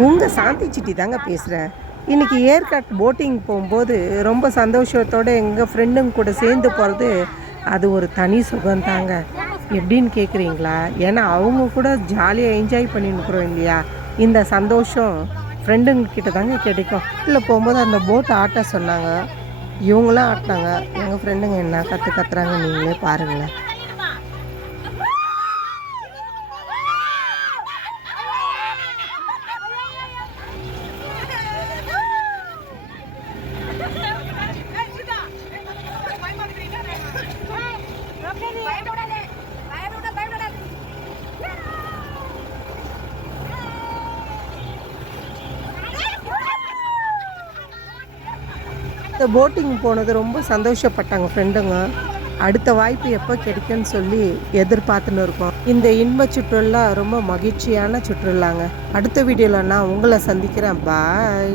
உங்கள் சாந்தி சிட்டி தாங்க பேசுகிறேன். இன்றைக்கி ஏற்காட் போட்டிங் போகும்போது ரொம்ப சந்தோஷத்தோடு எங்கள் ஃப்ரெண்டுங்க கூட சேர்ந்து போகிறது அது ஒரு தனி சுகந்தாங்க. எப்படின்னு கேட்குறீங்களா? ஏன்னா அவங்க கூட ஜாலியாக என்ஜாய் பண்ணின்னுக்குறோம் இல்லையா? இந்த சந்தோஷம் ஃப்ரெண்டுங்க கிட்ட தாங்க கிடைக்கும். இல்லை போகும்போது அந்த போட்டை ஆட்ட சொன்னாங்க, இவங்களாம் ஆட்டினாங்க. எங்கள் ஃப்ரெண்டுங்க என்ன கற்றுறாங்க நீங்களே பாருங்களேன். இந்த போட்டிங் போனது ரொம்ப சந்தோஷப்பட்டாங்க ஃப்ரெண்டுங்க. அடுத்த வாய்ப்பு எப்போ கிடைக்குன்னு சொல்லி எதிர்பார்த்துன்னு இருக்கோம். இந்த இன்ப சுற்றுலா ரொம்ப மகிழ்ச்சியான சுற்றுலாங்க. அடுத்த வீடியோவில் நான் உங்களை சந்திக்கிறேன். பாய்.